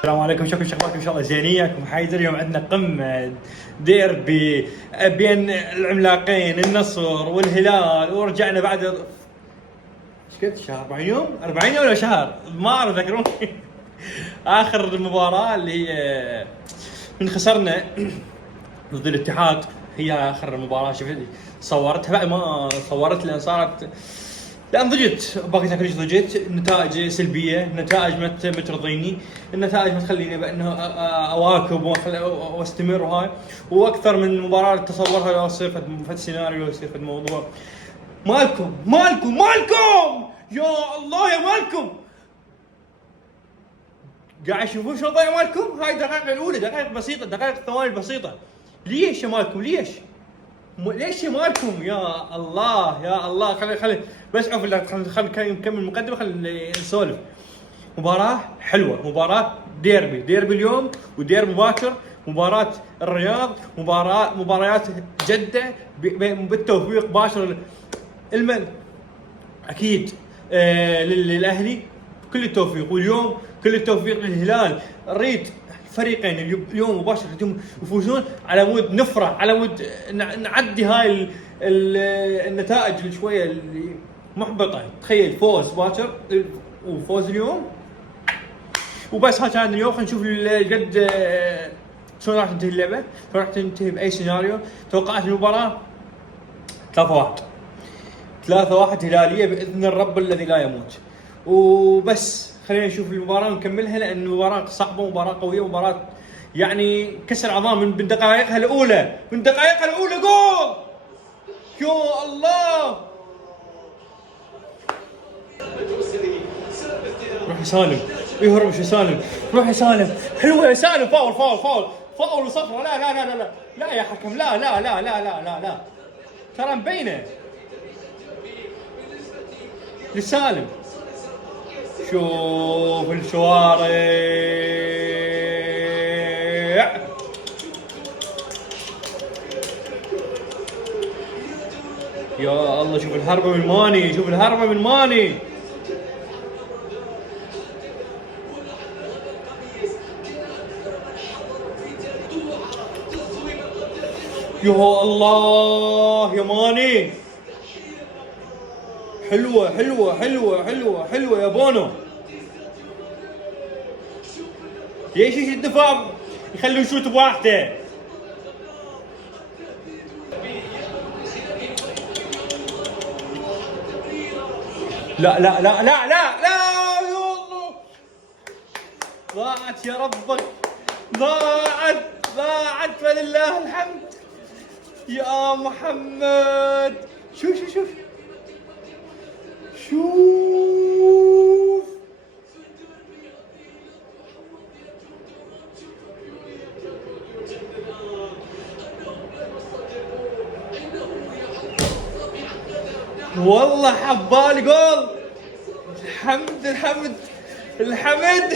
السلام عليكم، شكرا شخباركم ان شاء الله زينيكم حيدر. اليوم عندنا قمه ديربي بين العملاقين النصر والهلال، ورجعنا بعد ايش قلت شهر 40 يوم 40 يوم ولا شهر ما اعرف ذكروني. اخر المباراه اللي هي من خسرنا ضد الاتحاد، هي اخر مباراه شفت صورتها بعد ما صورت لان صارت، لان ضجت باقي ليش ضجت. النتائج سلبيه، النتائج ما ترضيني، النتائج ما تخليني بانه اواكب واستمر. وهاي واكثر من مباراه تصورها لو يصير فد سيناريو، يصير فد موضوع. مالكم يا الله، يا مالكم قاعد يشوفون شو ضيع مالكم. هاي الدقائق الاولى، دقائق بسيطه، دقائق ثواني بسيطه. ليش يا مالكم؟ ليش يا مالكم؟ يا الله يا الله. خلي بس خلي نكمل مقدمه، خلي نسولف. مباراه حلوه، مباراه ديربي اليوم، وديربي باكر، مباراه الرياض، مباريات جده بالتوفيق باشر المن اكيد للاهلي كل التوفيق. واليوم كل التوفيق للهلال. اريد فريقين اليوم مباشره يفوزون على مود نفرح، على مود نعدي هاي النتائج اللي شويه اللي محبطه. تخيل فوز باكر وفوز اليوم وبس. هذا كان اليوم. خلينا نشوف قد شلون راح تنتهي اللعبه، شلون راح تنتهي باي سيناريو. توقعات المباراه 3-1 هلاليه باذن الرب الذي لا يموت. وبس خلينا نشوف المباراه ونكملها، لان المباراه صعبه، مباراه قويه، مباراه يعني كسر عظام من دقائقها الاولى، جول. يا الله، روح يا سالم، يهرب يا سالم، روح يا سالم، حلوه يا سالم. فاول وصفره. لا يا حكم، لا ترى مبينه لسالم. شوف الشوارع، يا الله. شوف الهربة من ماني، يا الله يا ماني. حلوة يا بونو. ليش الدفاع يخلوا يشوت بواحدة؟ لا يا الله، ضاعت يا ربك، ضاعت فلله الحمد يا محمد. شوف والله حبالي جول. الحمد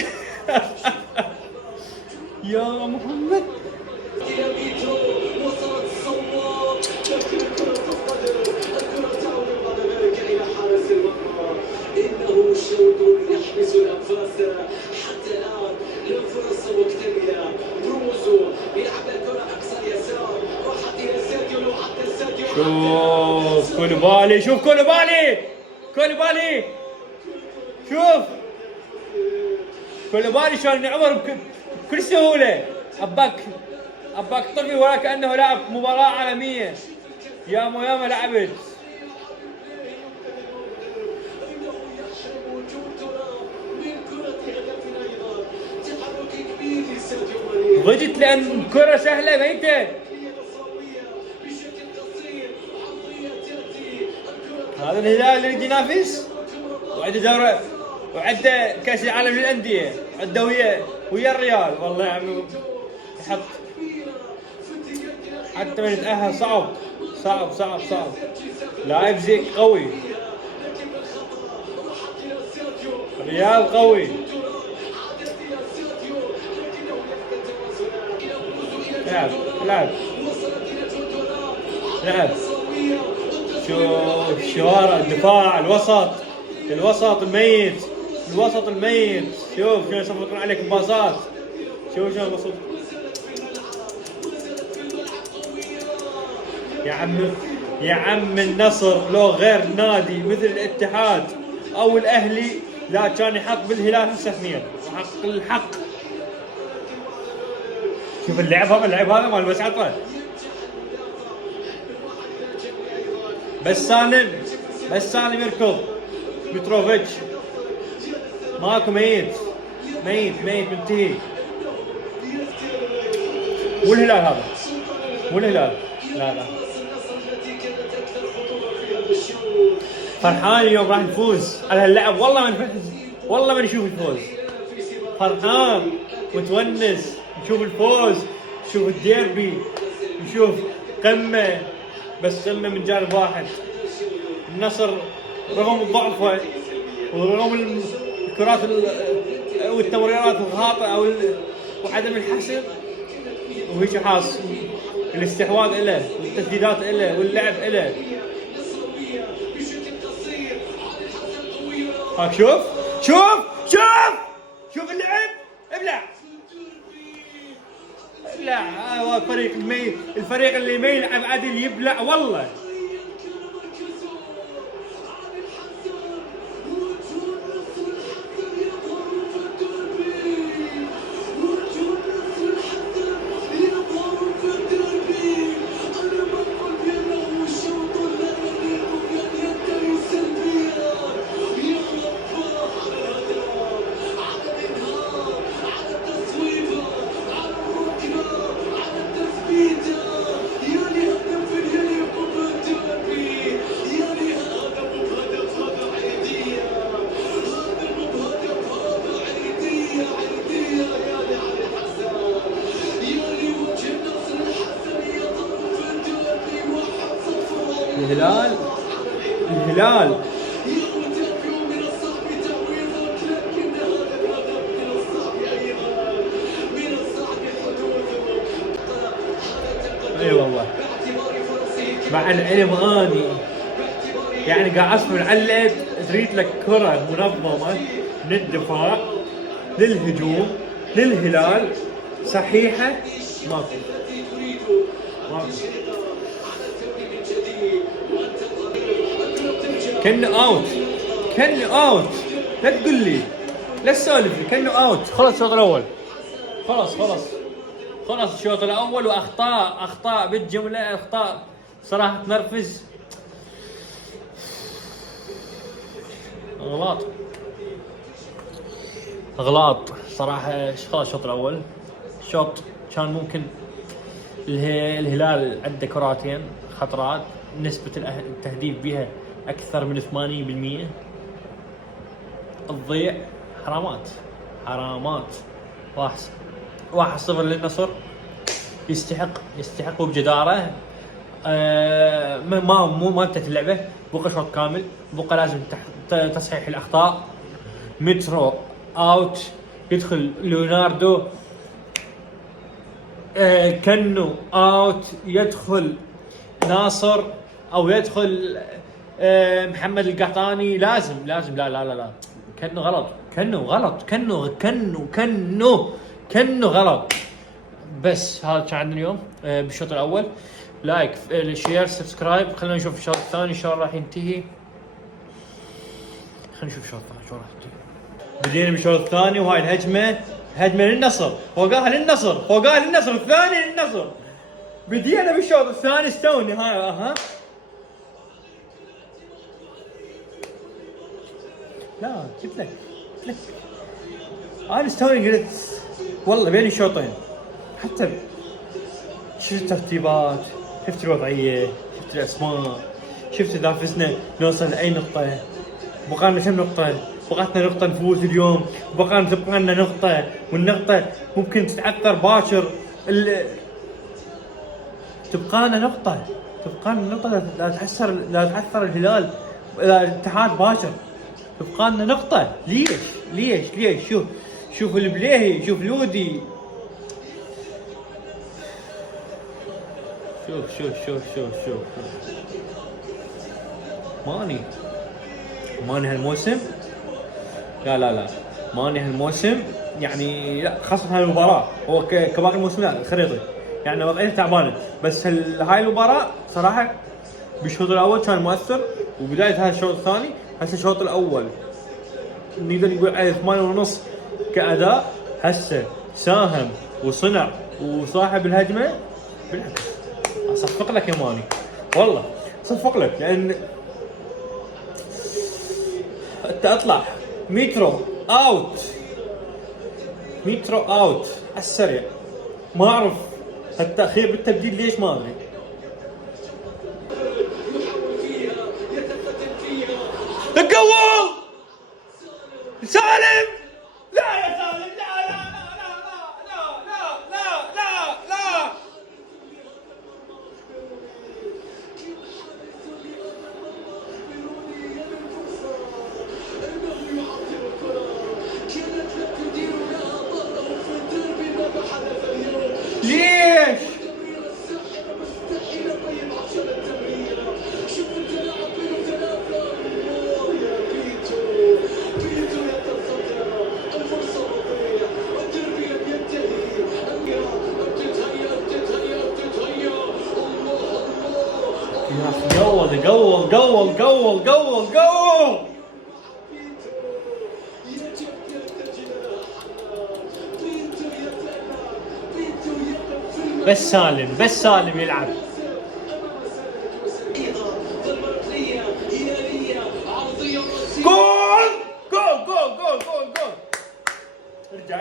يا محمد. إنه شوط يحبس الأنفاس حتى الآن. الفرص مكتملة. بروزو يلعب الكرة أقصى اليسار، راحت إلى ساديو، وحتى ساديو. شوف كولوبالي، شوف كولوبالي شلون يعبر بكل سهولة. أباك طفي ولا كأنه لاعب مباراة عالمية. ياما لعبت. ضجت لأن كرة سهلة ميتة. هذا الهلال اللي يجي ينافس، وعنده دوري، وعنده كأس العالم للأندية، عنده ويا الريال. والله يا عمي يحط حتى من يتأهل صعب. لاعب زيك قوي، ريال قوي. لعب شوف الشوارع، الدفاع، الوسط الميت. شوف شلون يصفقون عليك باصات. شوف شلون مبسوط. يا عم النصر لو غير نادي مثل الاتحاد او الاهلي لا كان يحط بالهلال هسه 2 وحق الحق. شوف اللعب هذا مال بس عطى بس سالم يركض. متروفيتش ماكو ميت منتهي. والهلال هذا والهلال لا فرحان اليوم راح نفوز على هاللعب. والله ما نشوف الفوز. فرحان متونس نشوف الفوز، نشوف الديربي، نشوف قمة، بس قمة من جانب واحد. النصر رغم ضعفه ورغم الكرات والتمريرات الخاطئة وعدم الحسم وهيك حاس الاستحواذ إله والتسديدات إله واللعب إله. هاك شوف اللعب. ابلع هو الفريق اللي ما يلعب عدل يبلع والله. الهلال اي والله. مع العلم اني يعني قاعد اسمع علقت تريد لك كره منظمه من الدفاع للهجوم للهلال صحيحه ماكو. كأنه اوت لا تقول لي لا تسولف لي. كأنه اوت. خلص الشوط الاول خلص الشوط الاول واخطاء بالجمله. اخطاء صراحه تنرفز. اغلاط صراحه. خلص الشوط الاول شوط كان ممكن الهلال عنده كراتين خطرات نسبه التهديف بها اكثر من 80%. تضيع حرامات. 1-0 للنصر. يستحقوا بجداره. ما انتهت اللعبه. بقى شوط كامل. بقى لازم تصحيح الاخطاء. مترو اوت. يدخل ليوناردو. كنو اوت. يدخل ناصر او يدخل محمد القحطاني. لازم لا كنو غلط. بس هذا كان عندنا اليوم بالشوط الاول. لايك شير سبسكرايب. خلينا نشوف الشوط الثاني ان شاء الله راح ينتهي. خلينا نشوف الشوط الثاني شو راح ينتهي. بدينا بالشوط الثاني وهاي الهجمه للنصر. فوقها للنصر الثاني للنصر. بدينا بالشوط الثاني استوني هاي لا جبت لك انا استوني قلت والله بين الشوطين. حتى شفت الترتيبات، شفت الوضعيه، شفت الاسماء، شفت اذا فزنا نوصل لاي نقطه. بقالنا كم نقطه؟ بقاتنا نقطه نفوز اليوم. تبقى لنا نقطه والنقطه ممكن تتعثر باكر. تبقى لنا نقطه لا تعثر الهلال الاتحاد باكر. تبقى لنا نقطه. ليش شوف البليهي، شوف لودي. شوف ماني هالموسم. لا ماني هالموسم يعني لا خاصة هاي المباراة، هو كباقي الموسم لا الخريطي يعني وضعيته تعبانة، بس هاي المباراة صراحة بالشوط الأول كان مؤثر، وبداية هذا الشوط الثاني. هسه الشوط الأول نقدر نقول عليه 8.5 كأداء. هسه ساهم وصنع وصاحب الهجمة، بالعكس أصفق لك يا ماني، والله أصفق لك، لأن أنت أطلع مترو أوت على السريع. ما أعرف التأخير بالتبديل ليش ما أدري. الجول سالم، لا يا سالم، لا لا لا لا لا لا لا لا. ليش؟ جول. بس سالم يلعب. جول. ارجع.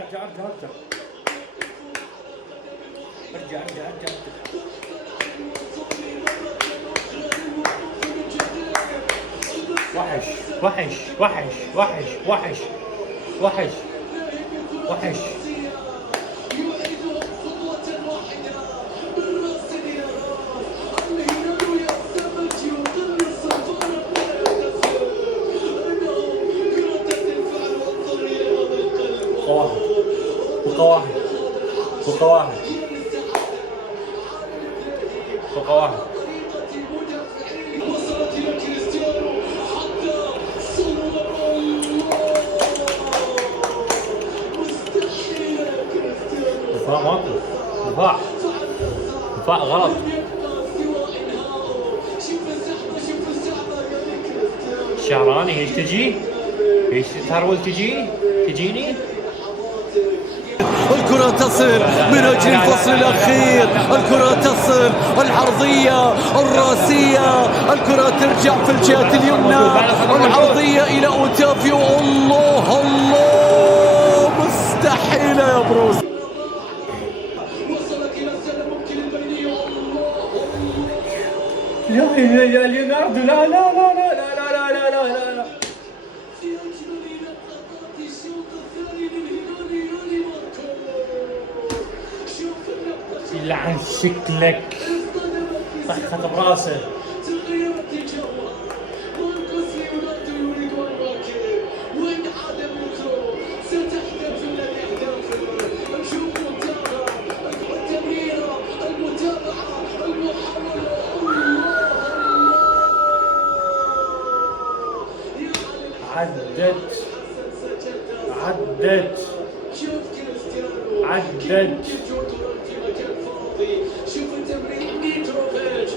وحش. فقواهد. وصلت الى كريستيانو حتى صور مستحيل يا كريستيانو. دفاع غلط. الشعراني ايش تجي؟ ايش تهرول تجيني؟ الكرة تصل من أجل الفصل الأخير، الكرة تصل العرضية الراسية، الكرة ترجع في الجهة اليمنى، العرضية إلى أوتافيو. الله مستحيلة يا بروس. وصلت الى السله ممكن البينيه. يا ليوناردو، لا في اجمل لقطات الشوط الثاني للهلال ماركو. شوف اللقطه يلعن شكلك، طخت براسه. تغيرت الجوهر. ماركوس ليوناردو يريد ان يواكب، وان عاد مترو ستحدث الذي اهدافه. نشوف التمريره، المتابعه، المحاوله. عدت. شوف كريستيانو عدت. في مكان فاضي. شوف التمرير ميتروفيتش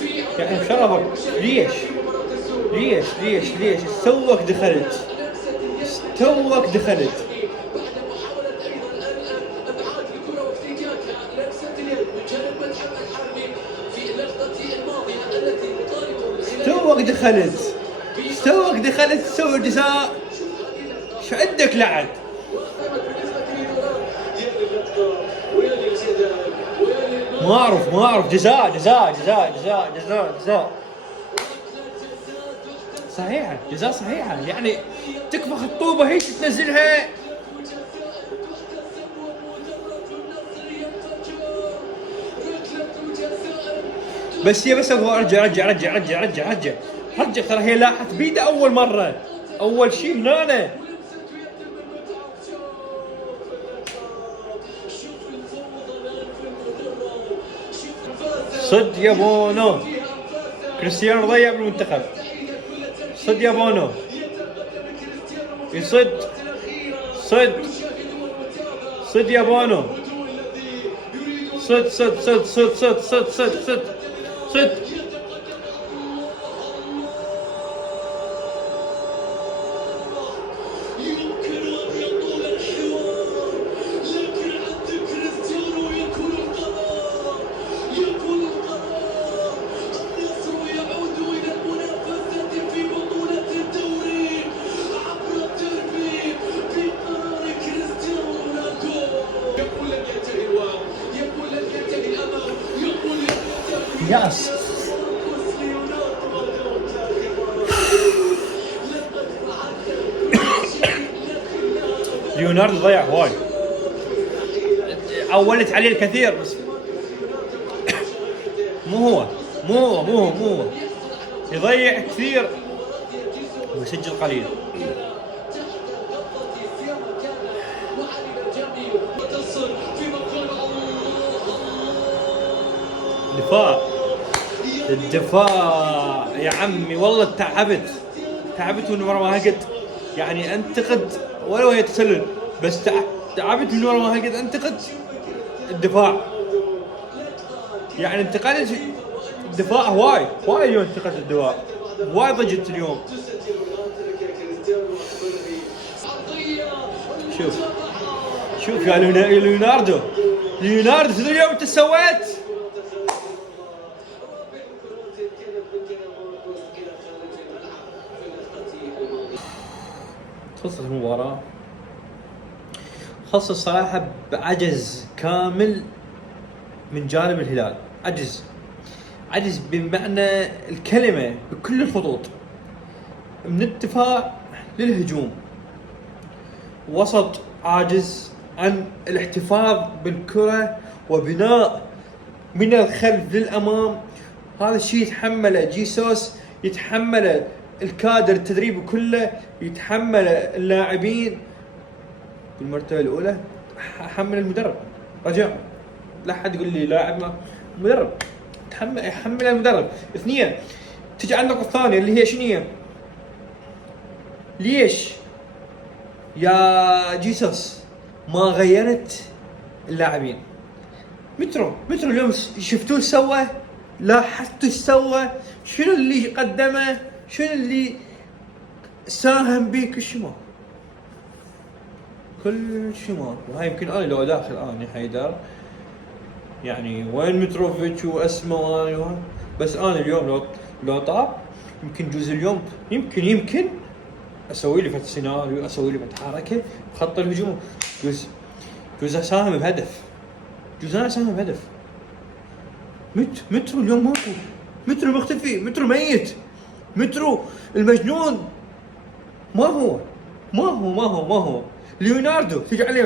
في يعني مشربك ليش؟ توك دخلت. بعد محاولة ايضا ابعاد الكرة وافتكاكها. لمسة اليد من جانب محمد حربي في اللقطة الماضية التي طالب توك دخلت تسوي جزاء. شو عندك لعب؟ ما اعرف جزاء صحيحة، جزاء صحيحة، يعني تكفخ الطوبة هيك تنزلها. بس هو رجع. ترى هي لاحت بيده اول مرة، اول شيء هنا. صد يا بونو، كريستيانو ضيع بالمنتخب. صد يا بونو، يصد. صد يا بونو، صد صد صد صد صد صد صد صد صد. يمكن أن يطول الحوار، لكن عند كريستيانو يكون القرار، النصر يعود إلى المنافسة في بطولة الدوري عبر الديربي بقرار كريستيانو رونالدو. يقول لن ينتهي الوقت، يقول لن ينتهي الأمل، يقول لن ينتهي ياس ليوناردو ضيع هواي، عولت عليه الكثير بس مو هو يضيع كثير ويسجل قليل. الدفاع يا عمي والله تعبت من ورا ما هقد، يعني انتقد ولو هي تسلل بس تعبت من ورا ما هقد انتقد الدفاع، يعني انتقدت الدفاع هواي اليوم، انتقدت الدفاع هواي ضجت اليوم. شوف يا ليوناردو تدري اليوم انت سويت؟ خلصت المباراة، خلصت الصراحة بعجز كامل من جانب الهلال، عجز بمعنى الكلمة بكل الخطوط، من الدفاع للهجوم، وسط عاجز عن الاحتفاظ بالكرة وبناء من الخلف للأمام. هذا الشيء يتحمله جيسوس، يتحمله الكادر التدريبي كله، يتحمل اللاعبين بالمرتبة الأولى، حمل المدرب. رجع لا حد يقول لي لاعب ما، مدرب يحمل المدرب. اثنين، تجي على النقطة الثانية اللي هي شنو؟ ليش يا جيسوس ما غيرت اللاعبين؟ مترو اليوم شفتوه سوى، لاحظتوا ايش سوى، شنو اللي قدمه، شنو اللي ساهم به؟ كل شمال. وهاي يمكن انا لو داخل انا حيدر يعني وين متروفيتش واسمه، بس انا اليوم لو طاب يمكن جزء اليوم يمكن اسوي لي فت سيناريو، اسوي لي فت حركه بخط الهجوم، جزء ساهم بهدف، مترو اليوم ماكو، مترو مختفي، مترو ميت، مترو المجنون ما هو. ليوناردو تيجي عليه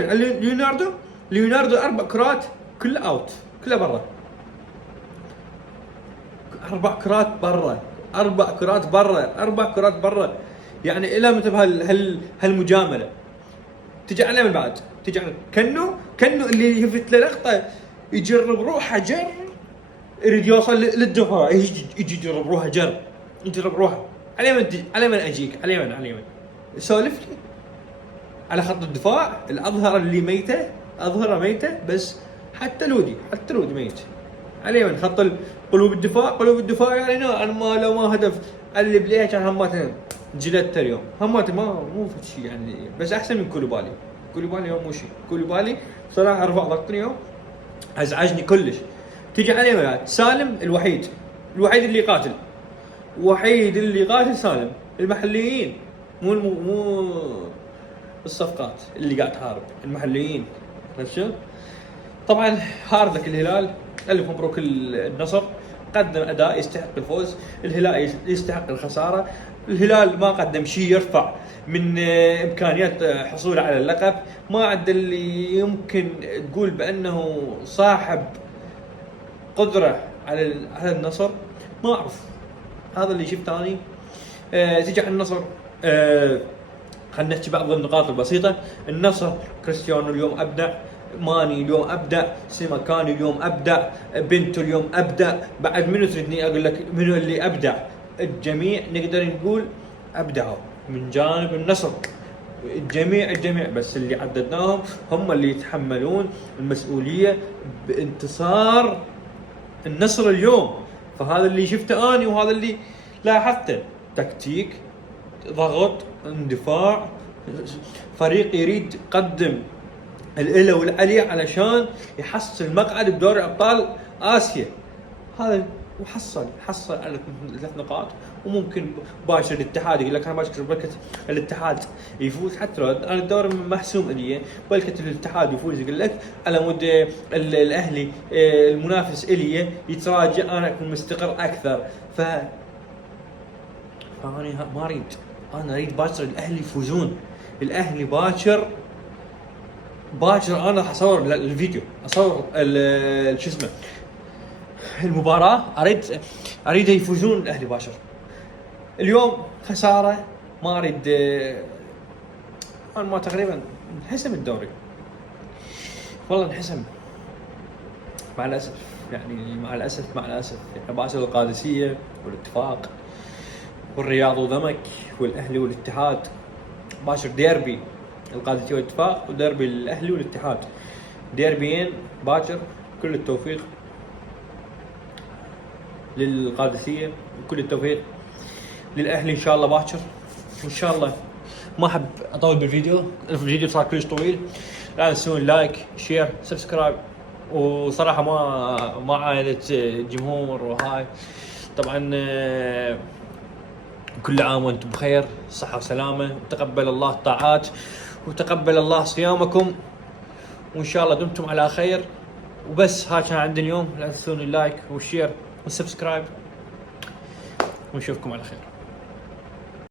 ليوناردو 4 كرات كلها اوت، كلها برا، 4 كرات برا، يعني الى متى هالمجامله؟ تجي عليه من بعد، تجي عليه كنو اللي يفت له لقطه يجرب روحه جر، يريد يوصل للدفاع، يجي يجرب روحه على من اجيك، على من سولف لي على خط الدفاع. الاظهر اللي اظهره ميته، بس حتى لودي ميت. على من خط قلوب الدفاع يعني انا لو ما هدف اللي بليه كان همات جلدت اليوم، همات ما مو في شيء يعني، بس احسن من كولوبالي اليوم مو شيء. كولوبالي صراحه رفع ضغطني اليوم، ازعجني كلش. تيجي عليه بعد سالم الوحيد اللي قاتل سالم. المحليين مو الصفقات اللي قاعد تحارب، المحليين شوف. طبعا هاردك الهلال، الف مبروك النصر، قدم اداء يستحق الفوز، الهلال يستحق الخساره. الهلال ما قدم شيء يرفع من امكانيات حصوله على اللقب، ما عنده اللي يمكن تقول بانه صاحب قدره على النصر، ما اعرف. هذا اللي شفته اني. تيجي على النصر، خلينا نحكي بعض النقاط البسيطه. النصر كريستيانو اليوم ابدع، ماني اليوم ابدع، سيماكاني اليوم ابدع، بنتو اليوم ابدع. بعد منو تريدني اقول لك منو اللي ابدع؟ الجميع نقدر نقول ابدعوا من جانب النصر. الجميع بس اللي عددناهم هم اللي يتحملون المسؤولية بانتصار النصر اليوم. فهذا اللي شفته اني وهذا اللي لاحظته، تكتيك، ضغط، اندفاع، فريق يريد يقدم الإله والعلي علشان يحصل مقعد بدوري ابطال اسيا. هذا وحصل على 3 نقاط، وممكن باشر الاتحاد يقول لك انا باشر بلكة الاتحاد يفوز، حتى لو انا الدوري محسوم الي بلكة الاتحاد يفوز يقول لك على مود الاهلي المنافس الي يتراجع، انا اكون مستقر اكثر. فانا ما اريد، انا اريد باكر الاهلي يفوزون. الاهلي باكر انا اصور الفيديو، اصور شو اسمه المباراة، اريد يفوزون الاهلي باكر. اليوم خسارة، ما اريد. انا ما تقريبا انحسم الدوري، والله انحسم مع الاسف، يعني مع الاسف يعني باكر القادسية والاتفاق والرياض وضمك والاهلي والاتحاد. باكر ديربي القادسية والاتفاق، وديربي الاهلي والاتحاد، ديربيين باكر. كل التوفيق للقادسية وكل التوفيق للاهلي ان شاء الله باكر ان شاء الله. ما احب اطول بالفيديو، الفيديو صار كلش طويل. لا تنسون لايك، شير، سبسكرايب. وصراحه ما عائله جمهور وهاي. طبعا كل عام وانتم بخير، صحه وسلامه، وتقبل الله الطاعات وتقبل الله صيامكم، وان شاء الله دمتم على خير. وبس هذا كان عندنا اليوم. لا تنسون اللايك والشير والسبسكرايب، ونشوفكم على خير.